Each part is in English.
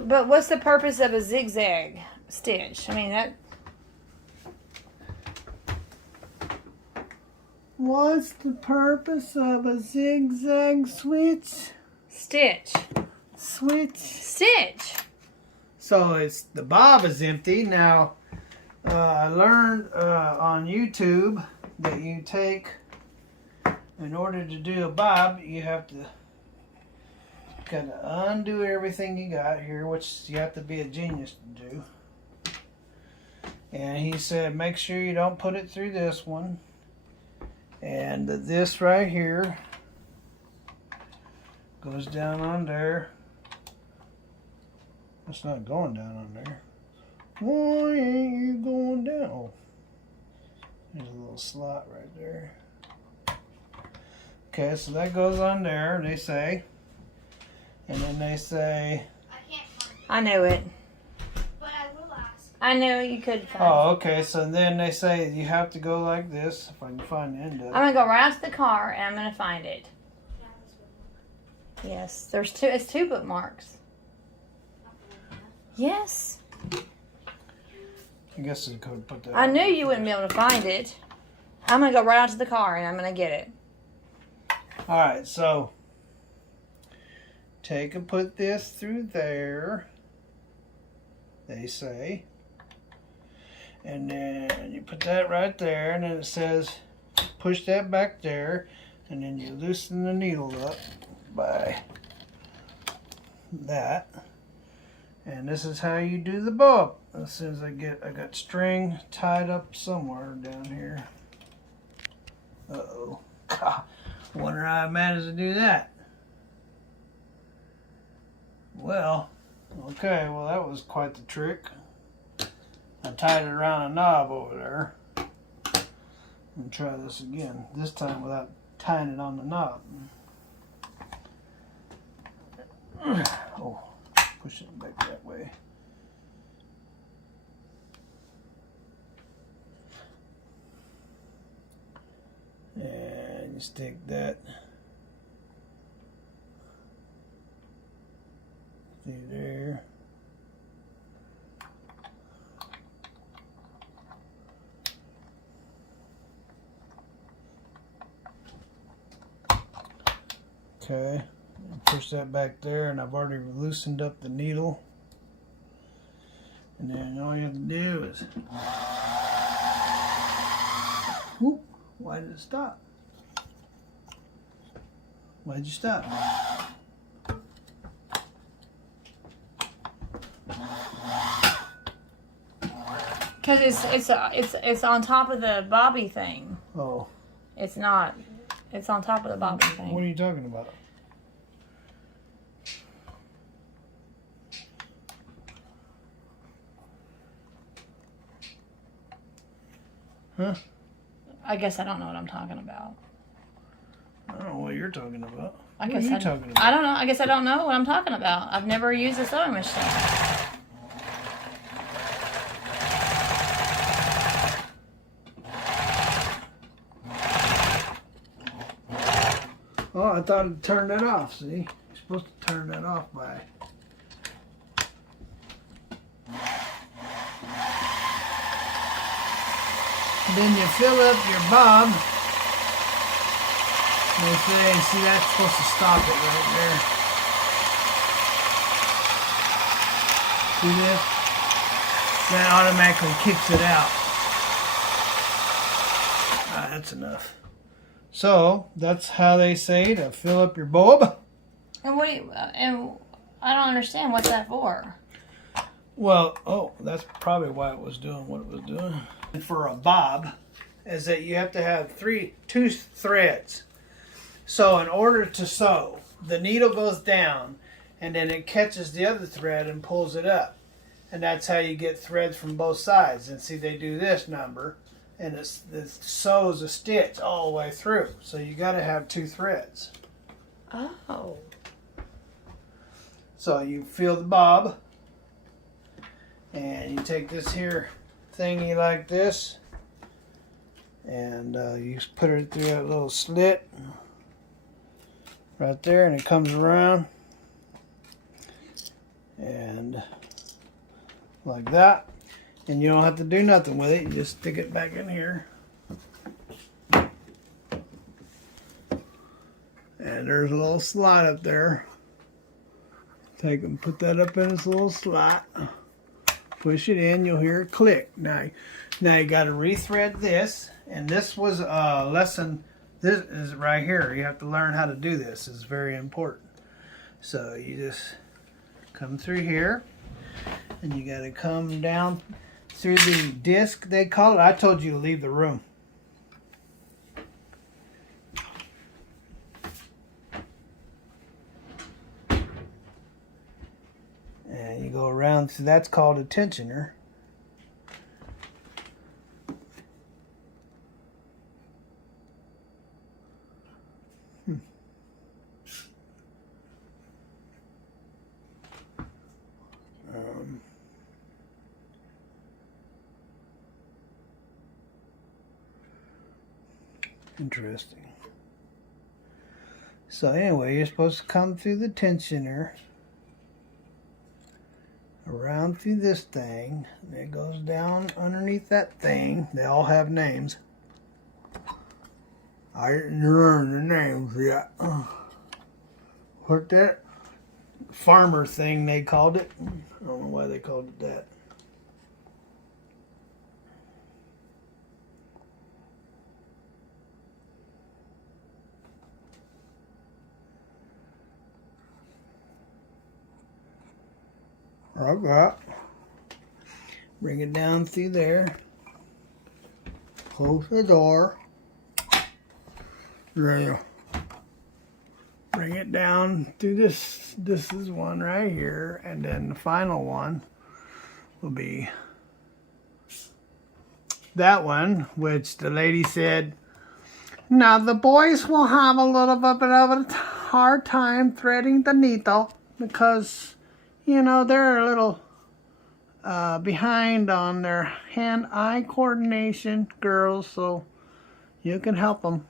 But what's the purpose of a zigzag stitch? I mean that. What's the purpose of a zigzag switch? Stitch. Stitch. So it's the bob is empty. Now I learned on YouTube that you take, in order to do a bob, you have to kind of undo everything you got here, which you have to be a genius to do. And he said, make sure you don't put it through this one. And this right here goes down on there. It's not going down on there. Why ain't you going down? Oh, there's a little slot right there. Okay, so that goes on there, they say. And then they say... I can't find it. I know it. But I will ask. I know you could find Oh, okay, so then they say you have to go like this, if I can find the end of it. I'm going to go right out to the car and I'm going to find it. Yes, there's two. It's two bookmarks. Yes. I guess I could put that. I knew you wouldn't be able to find it. I'm going to go right out to the car and I'm going to get it. Alright, so take and put this through there, they say. And then you put that right there, and then it says push that back there, and then you loosen the needle up by that. And this is how you do the bob. As soon as I got string tied up somewhere down here. Uh-oh. God, wonder how I managed to do that. Well, okay, well that was quite the trick. I tied it around a knob over there. And try this again. This time without tying it on the knob. Oh, push it back that way. And you stick that through there. Okay, push that back there, and I've already loosened up the needle. And then all you have to do is, whoop, why did it stop? Why did you stop? Because it's on top of the bobby thing. Oh. It's not. It's on top of the bobby thing. What are you talking about? Huh? I guess I don't know what I'm talking about. I don't know what you're talking about. I What guess are you talking about? I don't know. I guess I don't know what I'm talking about. I've never used a sewing machine. Oh, I thought it turned that off, see? You're supposed to turn that off by... Then you fill up your bob. They say, see, that's supposed to stop it right there. See this? That automatically kicks it out. Ah, that's enough. So, that's how they say to fill up your bob. And what? And I don't understand. What's that for? Well, oh, that's probably why it was doing what it was doing. For a bob, is that you have to have two threads. So in order to sew, the needle goes down, and then it catches the other thread and pulls it up. And that's how you get threads from both sides. And see, they do this number, and it sews a stitch all the way through. So you got to have two threads. Oh. So you fill the bob, and you take this here thingy like this, and you put it through that little slit right there, and it comes around, And like that. And you don't have to do nothing with it. You just stick it back in here. And there's a little slot up there. Take and put that up in its little slot. Push it in, you'll hear it click. Now you got to rethread this. And this was a lesson. This is right here. You have to learn how to do this. It's very important. So you just come through here. And you got to come down through the disc, they call it. I told you to leave the room. And you go around, so that's called a tensioner. Interesting. So anyway, you're supposed to come through the tensioner, around through this thing, and it goes down underneath that thing. They all have names. I didn't learn the names yet. What that farmer thing they called it? I don't know why they called it that. Like that. Bring it down through there. Close the door. There. Bring it down through this. This is one right here. And then the final one will be that one, which the lady said, now the boys will have a little bit of a hard time threading the needle because you know, they're a little behind on their hand-eye coordination, girls, so you can help them.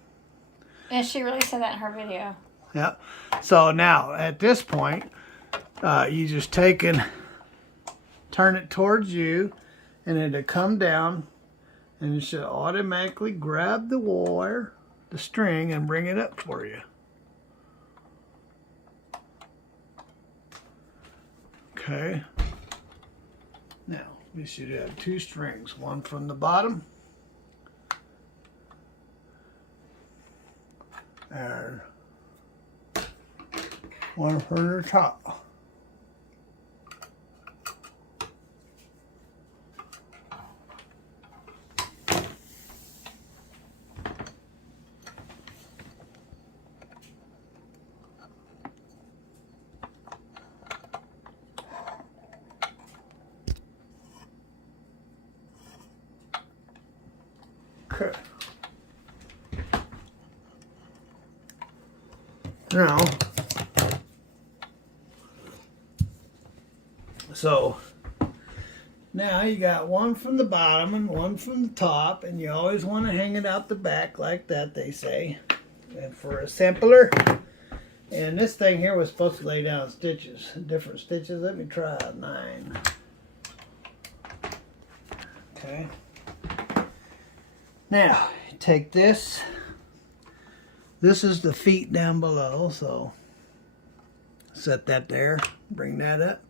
And she really said that in her video. Yeah. So now, at this point, you just take and turn it towards you, and it'll come down, and it should automatically grab the wire, the string, and bring it up for you. Okay, now we should have two strings, one from the bottom and one from the top. Okay. Now, so now you got one from the bottom and one from the top, and you always want to hang it out the back like that, they say. And for a simpler, and this thing here was supposed to lay down stitches, different stitches. Let me try 9. Okay. Now, take this. This is the feet down below, so set that there. Bring that up.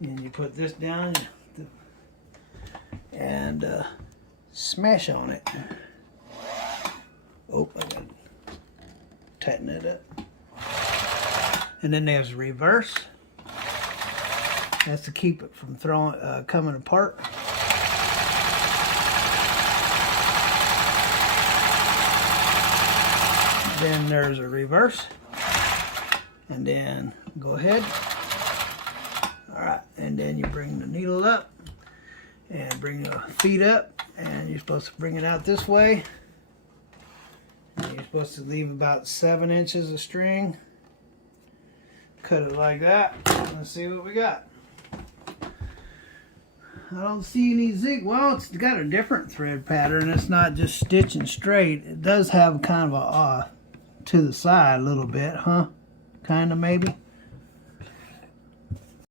And you put this down and smash on it. Oh, I got to tighten it up. And then there's reverse. That's to keep it from coming apart. Then there's a reverse, and then go ahead. All right, and then you bring the needle up and bring the feet up, and you're supposed to bring it out this way. And you're supposed to leave about 7 inches of string. Cut it like that. Let's see what we got. I don't see any zig. Well, it's got a different thread pattern. It's not just stitching straight. It does have kind of a to the side a little bit, huh? Kind of, maybe.